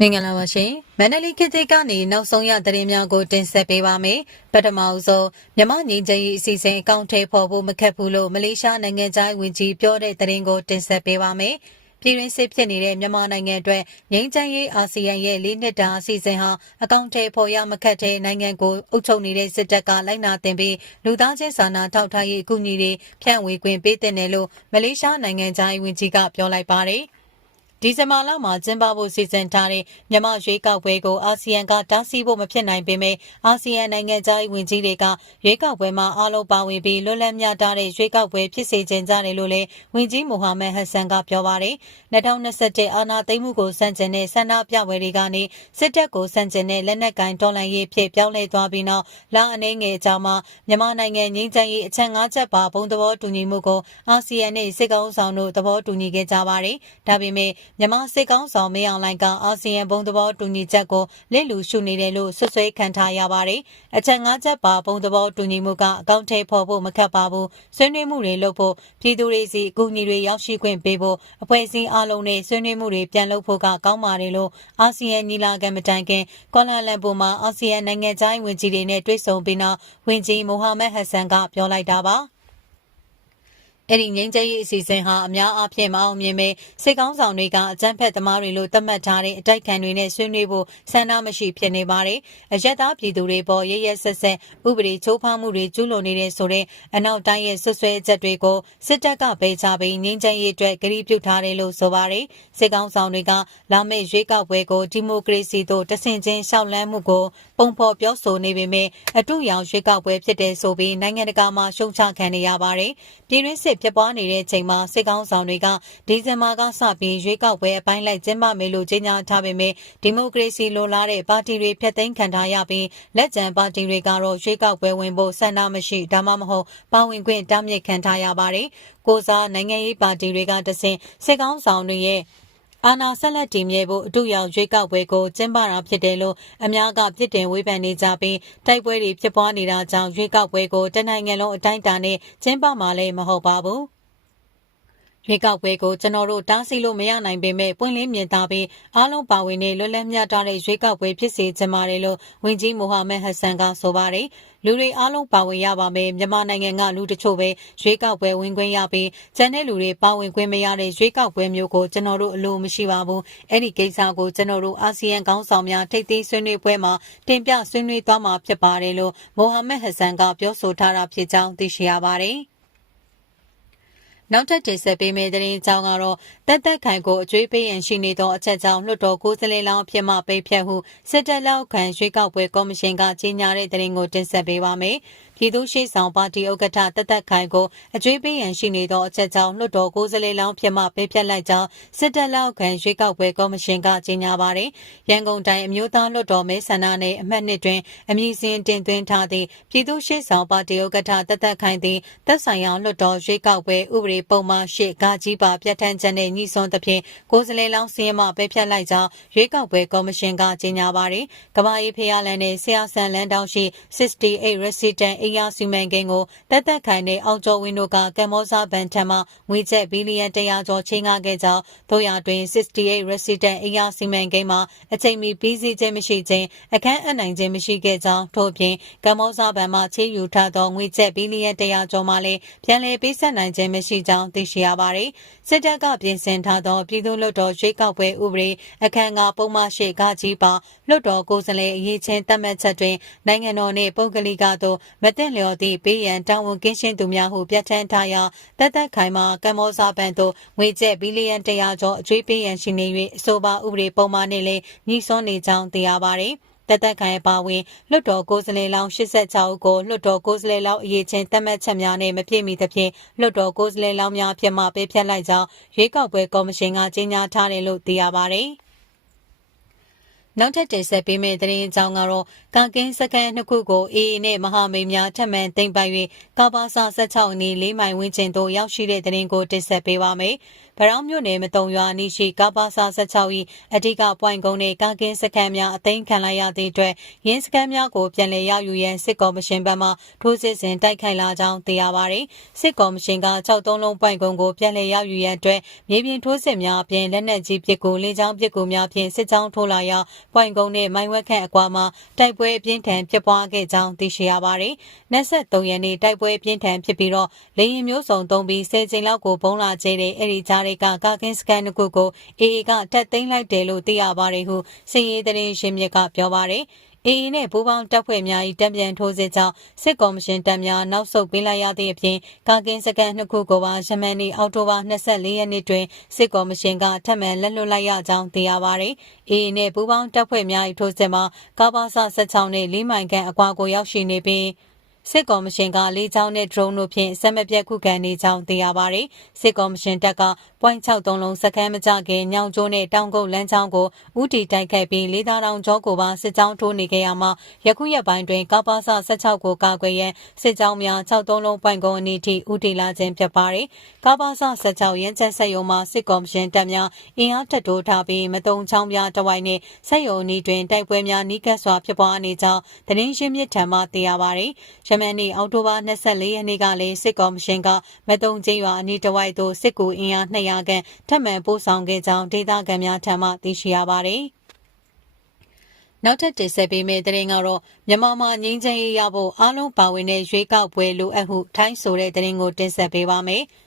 မင်္ဂလာပါရှင်မန္တလေးခေတ်သစ်ကနေနောက်ဆုံးရသတင်းများကိုတင်ဆက်ပေးပါမယ်ပထမအဆုံးမြမငင်းချင်ရေးအစီအစဉ်အကောင့်ထဲပေါ်ဖို့မခက်ဘူးလို့မလေးရှားနိုင်ငံသားဝင်ကြီးပြောတဲ့သတင်းကိုတင်ဆက်ပေးပါမယ်ပြည်တွင်းစစ်ဖြစ်နေတဲ့မြန်မာနိုင်ငံအတွက်ငြိမ်းချမ်းရေးအာဆီယံရဲ့လေးနှစ်တာအစီအစဉ်ဟာအကောင့်ထဲပေါ်ရမခက်တဲ့နိုင်ငံကိုအုပ်ချုပ်နေတဲ့စစ်တပ်ကလိုက်နာတင်ပြီးလူသားချင်းစာနာထောက်ထားရေးအကူအညီတွေဖြန့်ဝေခွင့်ပေးတဲ့နယ်လို့မလေးရှားနိုင်ငံသားဝင်ကြီးကပြောလိုက်ပါတယ် ဒီဇင်ဘာလမှာကျင်းပဖို့စီစဉ်ထားတဲ့မြန်မာရွေးကောက်ပွဲကိုအာဆီယံကတားဆီးဖို့မဖြစ်နိုင်ပေမဲ့အာဆီယံနိုင်ငံသားဝင်ကြီးတွေကရွေးကောက်ပွဲမှာအားလုံးပါဝင်ပြီးလွတ်လပ်မျှတတဲ့ရွေးကောက်ပွဲဖြစ်စေချင်ကြတယ်လို့လည်းဝင်ကြီးမိုဟာမက်ဟက်ဆန်ကပြောပါတယ်။2021အာဏာသိမ်းမှုကိုစန့်ကျင်တဲ့ဆန္ဒပြပွဲတွေကနေစစ်တပ်ကိုစန့်ကျင်တဲ့လက်နက်ကင်တော်လှန်ရေးဖြစ်ပြောင်းလဲသွားပြီးနောက်လအနေငယ်အကြောင်းမှာမြန်မာနိုင်ငံငြိမ်းချမ်းရေးအချက်၅ချက်ပါဘုံသဘောတူညီမှုကိုအာဆီယံနဲ့စစ်ကောင်ဆောင်တို့သဘောတူညီခဲ့ကြပါတယ်။ဒါပေမဲ့မြန်မာစစ်ကောင်ဆောင်မင်းအောင်လှိုင်ကအာဆီယံဘုံသဘောတူညီချက်ကိုလက်လူရှုနေတယ်လို့ဆွဆွဲခံထားရပါတယ်။အချက်၅ချက်ပါဘုံသဘောတူညီမှုကအကောင့်ထဲပေါ်ဖို့မခက်ပါဘူး။ဆွေးနွေးမှုတွေလုပ်ဖို့ပြည်သူတွေစီအကူအညီတွေရောက်ရှိခွင့်ပေးဖို့အဖွဲ့အစည်းအလုံးနဲ့ဆွေးနွေးမှုတွေပြန်လုပ်ဖို့ကကောင်းပါတယ်လို့အာဆီယံညီလာခံမတိုင်ခင်ကွာလာလမ်ပူမှာအာဆီယံနိုင်ငံသားဝင်ကြီးတွေနဲ့တွေ့ဆုံပြီးနောက်ဝင်ကြီးမိုဟာမက်ဟက်ဆန်ကပြောလိုက်တာပါ။ အဲ့ဒီငင်းကျရေးအစီအစဉ်ဟာအများအားဖြင့်မအောင်မြင်ပဲစစ်ကောင်းဆောင်တွေကအကြမ်းဖက်သမားတွေလို့သတ်မှတ်ထားတဲ့အတိုက်ခံတွေနဲ့ဆွေးနွေးဖို့ဆန္ဒမရှိဖြစ်နေပါတယ်။အရက်သားပြည်သူတွေပေါ်ရရဆက်ဆက်ဥပဒေချိုးဖောက်မှုတွေကျူးလွန်နေတဲ့ဆိုတဲ့အနောက်တိုင်းရဲ့ဆွဆွဲချက်တွေကိုစစ်တပ်ကပေးချပြီးငင်းကျရေးအတွက်ကြေပြုထားတယ်လို့ဆိုပါတယ်။စစ်ကောင်းဆောင်တွေကလာမယ့်ရွေးကောက်ပွဲကိုဒီမိုကရေစီသို့တဆင့်ချင်းရှောက်လန်းမှုကိုပုံဖော်ပြောဆိုနေပေမဲ့အတူရောင်ရွေးကောက်ပွဲဖြစ်တဲ့ဆိုပြီးနိုင်ငံတကာမှာရှုံချခံနေရပါတယ်။ပြည်တွင်းစစ်ဖြစ်ပွားနေတဲ့အချိန်မှာစစ်ကောင်းဆောင်တွေကဒီဇင်ဘာကစပြီးရွေးကောက်ပွဲအပိုင်းလိုက်ကျင်းပမယ်လို့ကြေညာထားပေမဲ့ဒီမိုကရေစီလိုလားတဲ့ပါတီတွေဖျက်သိမ်းခံထားရပြီးလက်ကျန်ပါတီတွေကတော့ရွေးကောက်ပွဲဝင်ဖို့ဆန္ဒမရှိဒါမှမဟုတ်ပါဝင်ခွင့်တားမြစ်ခံထားရပါတယ်။ကိုစားနိုင်ငံရေးပါတီတွေကတဆင့်စစ်ကောင်းဆောင်တွေရဲ့ အာနာဆက်လက်တည်မြဲဖို့အတူရောက်ရွေးကောက်ပွဲကိုကျင်းပတာဖြစ်တယ်လို့အများကပြစ်တင်ဝေဖန်နေကြပြီးတိုက်ပွဲတွေဖြစ်ပွားနေတာကြောင့်ရွေးကောက်ပွဲကိုတနိုင်ငံလုံးအတိုင်းအတာနဲ့ကျင်းပမှာလည်းမဟုတ်ပါဘူး။ ရွေးကောက်ပွဲကို ကျွန်တော်တို့ တားဆီးလို့မရနိုင်ပေမဲ့ ပွင့်လင်းမြင်သာပြီး အားလုံးပါဝင်တဲ့ လွတ်လပ်မျှတတဲ့ ရွေးကောက်ပွဲ ဖြစ်စေချင်ပါတယ်လို့ ဝန်ကြီးမိုဟာမက်ဟက်ဆန်ကဆိုပါတယ် လူတွေအားလုံး ပါဝင်ရပါမယ် မြန်မာနိုင်ငံက လူတချို့ပဲ ရွေးကောက်ပွဲဝင်ခွင့်ရပြီး ကျန်တဲ့လူတွေ ပါဝင်ခွင့်မရတဲ့ ရွေးကောက်ပွဲမျိုးကို ကျွန်တော်တို့ အလိုမရှိပါဘူး အဲ့ဒီကိစ္စကို ကျွန်တော်တို့ အာဆီယံခေါင်းဆောင်များ ထိပ်သီးဆွေးနွေးပွဲမှာ တင်ပြဆွေးနွေးသွားမှာ ဖြစ်ပါတယ်လို့မိုဟာမက်ဟက်ဆန်ကပြောဆိုထားတာဖြစ်ကြောင်း သိရှိရပါတယ် နောက်ထပ်တင်ဆက်ပေးမယ့်သတင်းကြောင်းကတော့တက်တက်ခိုင်ကိုအကျွေးပေးရန်ရှိနေသောအချက်ကြောင့်လွှတ်တော်ကိုယ်စားလှယ်လောင်းအဖြစ်မှပိတ်ဖြတ်ဟုစစ်တပ်လက်အောက်ခံရွေးကောက်ပွဲကော်မရှင်ကကြေညာတဲ့သတင်းကိုတင်ဆက်ပေးပါမယ်။ပြည်သူ့ရှေ့ဆောင်ပါတီဥက္ကဋ္ဌတသက်ခိုင်ကိုအကျွေးပေးရန်ရှိနေသောအချက်ကြောင့်လွှတ်တော်ကိုယ်စားလှယ်လောင်းဖြစ်မှပေးဖြတ်လိုက်ကြောင်းစစ်တပ်လက်အောက်ခံရွေးကောက်ပွဲကော်မရှင်ကကြေညာပါတယ်။ရန်ကုန်တိုင်းအမျိုးသားလွှတ်တော်မဲဆန္ဒနယ်အမှတ်နှစ်တွင်အမည်စဉ်တင်သွင်းထားသည့်ပြည်သူ့ရှေ့ဆောင်ပါတီဥက္ကဋ္ဌတသက်ခိုင်သည်သက်ဆိုင်ရာလွှတ်တော်ရွေးကောက်ပွဲဥပဒေပုံမှန်၈ဂကြီးပါပြဋ္ဌာန်းချက်နဲ့ညှိစွန်းသဖြင့်ကိုယ်စားလှယ်လောင်းစည်းရမပေးဖြတ်လိုက်ကြောင်းရွေးကောက်ပွဲကော်မရှင်ကကြေညာပါတယ်။ကမ္ဘာရေးဖျားလန်နဲ့ဆရာဆန်လန်တောင်ရှိ68 resident အိမ်ယာစီမံကိန်းကိုတက်သက်ခိုင်တဲ့အောင်ကျော်ဝင်းတို့ကကမ္ဘောဇဘန်ထံမှငွေကျပ်ဘီလီယံ100ကျော်ချင်းကားခဲ့ကြောင်းတို့ရတွင်68 resident အိမ်ယာစီမံကိန်းမှာအချိန်မီပြီးစီးခြင်းမရှိခြင်းအခန်းအနိုင်ခြင်းမရှိခဲ့ကြောင်းထို့ပြင်ကမ္ဘောဇဘန်မှချေးယူထားသောငွေကျပ်ဘီလီယံ100ကျော်မှလည်းပြန်လည်ပေးဆက်နိုင်ခြင်းမရှိကြောင်းသိရှိရပါသည်စစ်တပ်ကပြင်ဆင်ထားသောပြည်သူ့လွှတ်တော်ရွေးကောက်ပွဲဥပဒေအခန်းကပုံမှန်ရှိကကြီးပါလွှတ်တော်ကိုယ်စားလှယ်အရေးချင်းသတ်မှတ်ချက်တွင်နိုင်ငံတော်နှင့်ပုဂ္ဂလိကသို့မတင်လျော်သည့်ပေးရန်တာဝန်ကင်းရှင်းသူများဟုပြဋ္ဌာန်းထားရာတသက်ခိုင်မှကမ္ဘောဇဘဏ်သို့ငွေကျပ်ဘီလီယံ100ကျော်အကျွေးပေးရန်ရှိနေ၍အဆိုပါဥပဒေပုံမှန်နှင့်လည်းညှိစွန်းနေကြောင်းသိရပါသည်တသက်ခိုင်ပါဝင်လွှတ်တော်ကိုယ်စားလှယ်လောင်း86ဦးကိုလွှတ်တော်ကိုယ်စားလှယ်လောင်းအရေးချင်းသတ်မှတ်ချက်များနဲ့မပြည့်မီသဖြင့်လွှတ်တော်ကိုယ်စားလှယ်လောင်းများဖြစ်မှပေးဖြတ်လိုက်ကြောင်းရွေးကောက်ပွဲကော်မရှင်ကကြေညာထားတယ်လို့သိရပါဗျ။ နောက်ထပ်တင်ဆက်ပေးမယ့်သတင်းအကြောင်းကတော့ကာကင်းစကန်နှစ်ခုကိုအေအေနဲ့မဟာမိတ်များထပ်မံသိမ်းပိုက်၍ကာပါစာ16အနီး၄မိုင်ဝန်းကျင်သို့ရောက်ရှိတဲ့သတင်းကိုတင်ဆက်ပေးပါမယ်။ဗရောင်းမြို့နယ်မတုံရွာနီရှိကာပါစာ16၏အဓိကပွိုင်ကုန်းနှင့်ကာကင်းစကန်များအသိမ်းခံလိုက်ရသည့်အတွက်ရင်းစကန်များကိုပြန်လည်ရောက်ယူရန်စစ်ကော်မရှင်ဘက်မှထိုးစစ်ဆင်တိုက်ခိုက်လာကြောင်းသိရပါသည်။စစ်ကော်မရှင်က63လုံးပွိုင်ကုန်းကိုပြန်လည်ရောက်ယူရန်အတွက်မြေပြင်ထိုးစစ်များအပြင်လက်နက်ကြီးပစ်ကူလေကြောင်းပစ်ကူများဖြင့်စစ်ကြောင်းထိုးလာရာ ပွိုင်ကုန်းနှင့်မိုင်းဝက်ခန့်အကွာမှာတိုက်ပွဲအပြင်းထန်ဖြစ်ပွားခဲ့ကြောင်းသိရှိရပါသည်။23ရက်နေ့တိုက်ပွဲပြင်းထန်ဖြစ်ပြီးတော့လေရင်မျိုးစုံသုံးပြီး10ချိန်လောက်ကိုဘုံလာကျဲတဲ့အဲ့ဒီကြားတွေကကာကင်းစကန်တစ်ခုကိုအေအေကတက်သိမ်းလိုက်တယ်လို့သိရပါတယ်ဟုစီရေးသတင်းရှင်မြစ်ကပြောပါတယ် အေအေနဲ့ဘူပေါင်းတပ်ဖွဲ့များ၏တံပြန်ထိုးစစ်ကြောင့်စစ်ကော်မရှင်တပ်များနောက်ဆုတ်ပေးလိုက်ရသည့်အပြင်ကာကင်းစကန်နှစ်ခုကိုပါယမန်နီအောက်တိုဘာ24ရက်နေ့တွင်စစ်ကော်မရှင်ကထပ်မံလက်လွတ်လိုက်ရကြောင်းသိရပါသည်။အေအေနဲ့ဘူပေါင်းတပ်ဖွဲ့များ၏ထိုးစစ်မှာကာဘာဆ16နှင့်၄မိုင်ခန့်အကွာကိုရောက်ရှိနေပြီး စစ်ကော်မရှင်ကလေးချောင်းနဲ့ drone တို့ဖြင့်စက်မပြတ်ခုခံနေကြောင်းသိရပါတယ်။စစ်ကော်မရှင်တပ်က .63 လုံးစကမ်းမကြခင်ညောင်ကျိုးနဲ့တောင်ကုတ်လမ်းချောင်းကိုဥတီတိုက်ခိုက်ပြီးလေးသားတောင်ကျောကိုပါစစ်ကြောင်းထိုးနေကြရမှာယခုရက်ပိုင်းတွင်ကပ္ပစ16ကိုကာကွယ်ရန်စစ်ကြောင်းများ63လုံးပွင့်ကုန်းအနီးထိဥတီလာခြင်းဖြစ်ပါတယ်။ကပ္ပစ16ရင်းချက်ဆက်ယုံမှာစစ်ကော်မရှင်တပ်များအင်အားထပ်တိုးထားပြီးမတုံချောင်းများတဝိုက်နှင့်ဆက်ယုံအနီးတွင်တိုက်ပွဲများနီးကပ်စွာဖြစ်ပွားနေကြောင်းသတင်းရှင်းမြစ်ထံမှသိရပါတယ်။ယမန်နေ့အောက်တိုဘာ24ရက်နေ့ကလည်းစစ်ကော်မရှင်ကမတုံချင်းရွာအနီးတစ်ဝိုက်သို့စစ်ကူအင်အား200ခန့်ထပ်မံပို့ဆောင်ခဲ့ကြောင်းဒေသခံများထံမှသိရှိရပါတယ်။နောက်ထပ်တင်ဆက်ပေးမယ့်သတင်းကတော့မြန်မာမှာငင်းချင်ရေးရဖို့အားလုံးပါဝင်တဲ့ရွေးကောက်ပွဲလိုအပ်မှုထိုင်းဆိုတဲ့သတင်းကိုတင်ဆက်ပေးပါမယ်။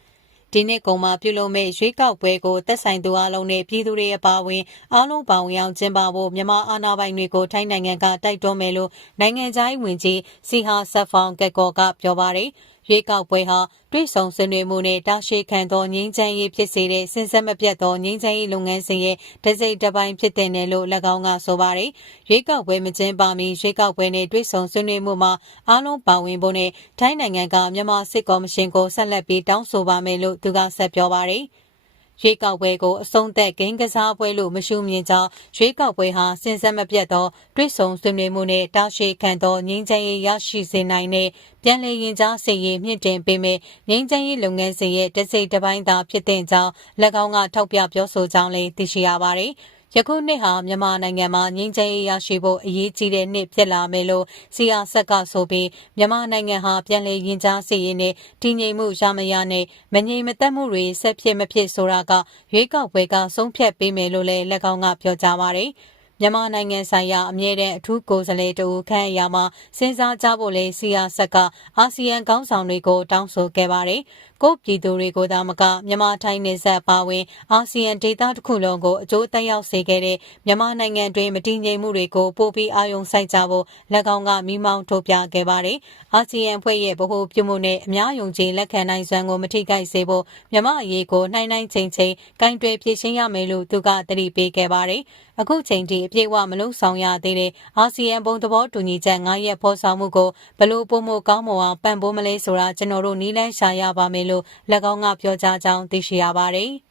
ဒီနှစ်ကုန်မှာပြုလုပ်မဲ့ရွေးကောက်ပွဲကိုသက်ဆိုင်သူအလုံးနဲ့ပြည်သူတွေအပါအဝင်အားလုံးပါဝင်အောင်ကျင်းပဖို့မြန်မာအာဏာပိုင်တွေကိုထိုင်းနိုင်ငံကတိုက်တွန်းမယ်လို့နိုင်ငံခြားရေးဝန်ကြီးစီဟာဆက်ဖောင်ကက်ကောကပြောပါတယ်။ ရွေးကောက်ပွဲဟာတွိဆုံဆွေးနွေးမှုနဲ့တာရှည်ခံသောငြိမ်းချမ်းရေးဖြစ်စေတဲ့စဉ်ဆက်မပြတ်သောငြိမ်းချမ်းရေးလုပ်ငန်းစဉ်ရဲ့တစိမ့်တစ်ပိုင်းဖြစ်တဲ့နယ်လို့၎င်းကဆိုပါတယ်။ရွေးကောက်ပွဲမကျင်းပမီရွေးကောက်ပွဲနဲ့တွိဆုံဆွေးနွေးမှုမှာအားလုံးပါဝင်ဖို့နဲ့ထိုင်းနိုင်ငံကမြန်မာစစ်ကော်မရှင်ကိုဆက်လက်ပြီးတောင်းဆိုပါမယ်လို့သူကဆက်ပြောပါတယ်။ ရွေးကောက်ပွဲကိုအဆုံးသက်ဂိမ်းကစားပွဲလို့မရှုမြင်ကြောင်းရွေးကောက်ပွဲဟာစဉ်ဆက်မပြတ်သောတွစ်ဆုံဆွေးနွေးမှုနဲ့တာရှည်ခံသောငြိမ်းချမ်းရေးရရှိစေနိုင်တဲ့ပြန်လည်ရင်ကြားစေရေးမြင့်တင်ပေးမယ်ငြိမ်းချမ်းရေးလုပ်ငန်းစဉ်ရဲ့တစိမ့်တစ်ပိုင်းသာဖြစ်တဲ့ကြောင်း၎င်းကထောက်ပြပြောဆိုကြောင်းလည်းသိရှိရပါတယ်။ ယခုနှစ်ဟာမြန်မာနိုင်ငံမှာငြိမ်းချမ်းရေးရရှိဖို့အရေးကြီးတဲ့နှစ်ဖြစ်လာမယ်လို့စီယာဆက်ကဆိုပြီးမြန်မာနိုင်ငံဟာပြန်လည်ရင်ကြားစေရေးနဲ့တည်ငြိမ်မှုရမရနဲ့မငြိမ်မသက်မှုတွေဆက်ဖြစ်မဖြစ်ဆိုတာကရွေးကောက်ပွဲကဆုံးဖြတ်ပေးမယ်လို့လည်းလက်ကောင်းကပြောကြားပါတယ်။ မြန်မာနိုင်ငံဆိုင်ရာအမြဲတမ်းအထူးကိုယ်စားလှယ်တူခန့်အရာမှာစဉ်းစားကြဖို့လဲစီယာဆက်ကအာဆီယံခေါင်းဆောင်တွေကိုတောင်းဆိုခဲ့ပါတယ်။ကိုပြည်သူတွေကိုသာမကမြန်မာထိုင်းနေဆက်ပါဝင်အာဆီယံဒေသတစ်ခုလုံးကိုအကျိုးသက်ရောက်စေခဲ့တဲ့မြန်မာနိုင်ငံတွင်မတည်ငြိမ်မှုတွေကိုပိုပြီးအာရုံစိုက်ကြဖို့၎င်းကမိမောင်းထုတ်ပြခဲ့ပါတယ်။အာဆီယံဖွဲ့ရဲ့ဗဟိုပြုမှုနဲ့အများယုံကြည်လက်ခံနိုင်စွမ်းကိုမထိခိုက်စေဖို့မြန်မာအရေးကိုနှိုင်းနှိုင်းချိန်ချိန်ကင်တွယ်ဖြည့်ရှင်းရမယ်လို့သူကတတိပေးခဲ့ပါတယ်။အခုချိန်ထိအပြည့်အဝမလုံဆောင်ရသေးတဲ့အာဆီယံဘုံသဘောတူညီချက်9ရက်ဖော်ဆောင်မှုကိုဘလို့ပုံမကောင်းမွန်အောင်ပံ့ပိုးမလဲဆိုတာကျွန်တော်တို့နီးလန်းရှာရပါမယ်လို့၎င်းကပြောကြားကြောင်းသိရှိရပါတယ်။